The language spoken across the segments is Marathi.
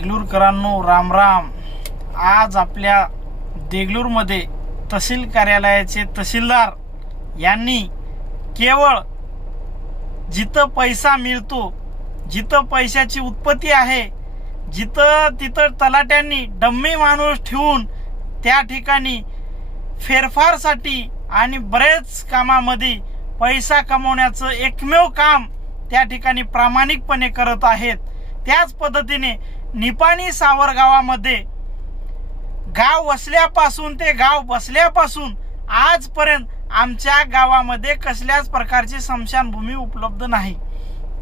देगलूरकरांनो राम राम। आज आपल्या देगलूरमध्ये तहसील कार्यालयाचे तहसीलदार यांनी केवळ जिथं पैसा मिळतो, जिथं पैशाची उत्पत्ती आहे, तिथं तलाट्यांनी डम्मी माणूस ठेवून त्या ठिकाणी फेरफारसाठी आणि बरेच कामामध्ये पैसा कमवण्याचं एकमेव काम त्या ठिकाणी प्रामाणिकपणे करत आहेत। त्याच पद्धतीने निपाणी सावर गावामध्ये गाव वसल्यापासून ते गाव बसल्यापासून आजपर्यंत आमच्या गावामध्ये कसल्याच प्रकारची स्मशानभूमी उपलब्ध नाही।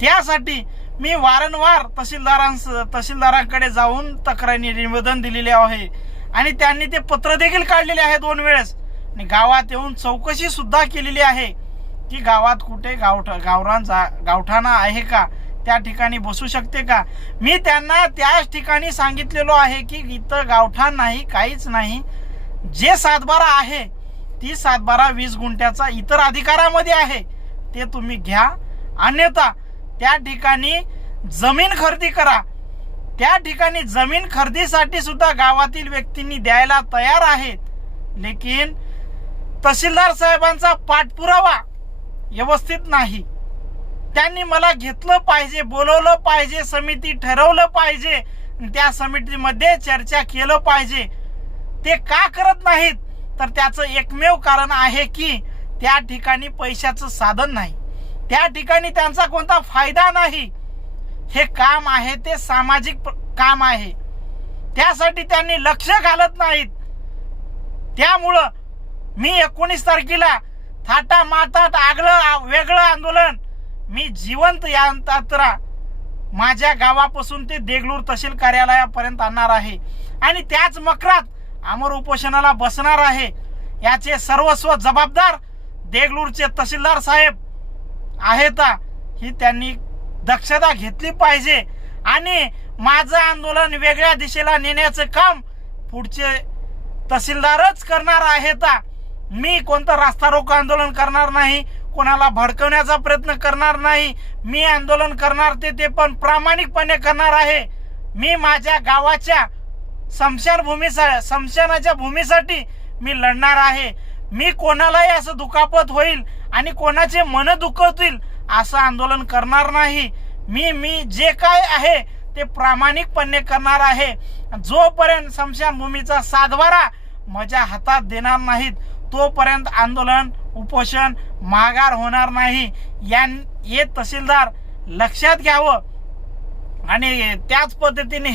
त्यासाठी मी वारंवार तहसीलदारांकडे जाऊन तक्रारी निवेदन दिलेले आहे आणि त्यांनी ते पत्र देखील काढलेले आहे 2 वेळेस आणि गावात येऊन चौकशी सुद्धा केलेली आहे की गावात कुठे गावठाणा आहे का, त्या ठिकाणी बसू शकते का। मी त्यांना त्याच ठिकाणी सांगितलेलो आहे की इथं गावठाण नाही, काहीच नाही। जे 7/12 आहे ती 7/12 20 गुंठ्याचा इतर अधिकारामध्ये आहे, ते तुम्ही घ्या, अन्यथा त्या ठिकाणी जमीन खरेदी करा। त्या ठिकाणी जमीन खरेदीसाठी सुद्धा गावातील व्यक्तींनी द्यायला तयार आहेत, लेकिन तहसीलदार साहेबांचा पाठपुरावा व्यवस्थित नाही। त्यांनी मला घेतलं पाहिजे, बोलवलं पाहिजे, समिती ठरवलं पाहिजे, त्या समितीमध्ये चर्चा केलं पाहिजे। ते का करत नाहीत तर त्याचं एकमेव कारण आहे की त्या ठिकाणी पैशाचं साधन नाही, त्या ठिकाणी त्यांचा कोणता फायदा नाही। हे काम आहे ते सामाजिक काम आहे, त्यासाठी त्यांनी लक्ष घालत नाहीत। त्यामुळं मी 19 तारखेला थाटामाटात वेगळं आंदोलन मी जिवंत यात्रा माझ्या गावापासून ते देगलूर तहसील कार्यालयापर्यंत आणणार आहे आणि त्याच मकरात अमर उपोषणाला बसणार आहे। याचे सर्वस्व जबाबदार देगलूरचे तहसीलदार साहेब आहेत, ही त्यांनी दक्षता घेतली पाहिजे आणि माझं आंदोलन वेगळ्या दिशेला नेण्याचं काम पुढचे तहसीलदारच करणार आहेत। मी कोणतं रास्ता रोको आंदोलन करणार नाही, कोणाला भडकवण्याचा प्रयत्न करणार नाही। मी आंदोलन करणार ते पण प्रामाणिकपणे करणार आहे। मी माझ्या गावाच्या स्मशानाच्या भूमीसाठी मी लढणार आहे। मी कोणालाही असं दुखापत होईल आणि कोणाचे मन दुखवतील असं आंदोलन करणार नाही। मी जे काय आहे ते प्रामाणिकपणे करणार आहे। जोपर्यंत स्मशानभूमीचा 7/12 माझ्या हातात देणार नाहीत तोपर्यंत आंदोलन उपोषण माघार होणार नाही। हे तहसीलदार लक्षात घ्यावं आणि त्याच पद्धतीने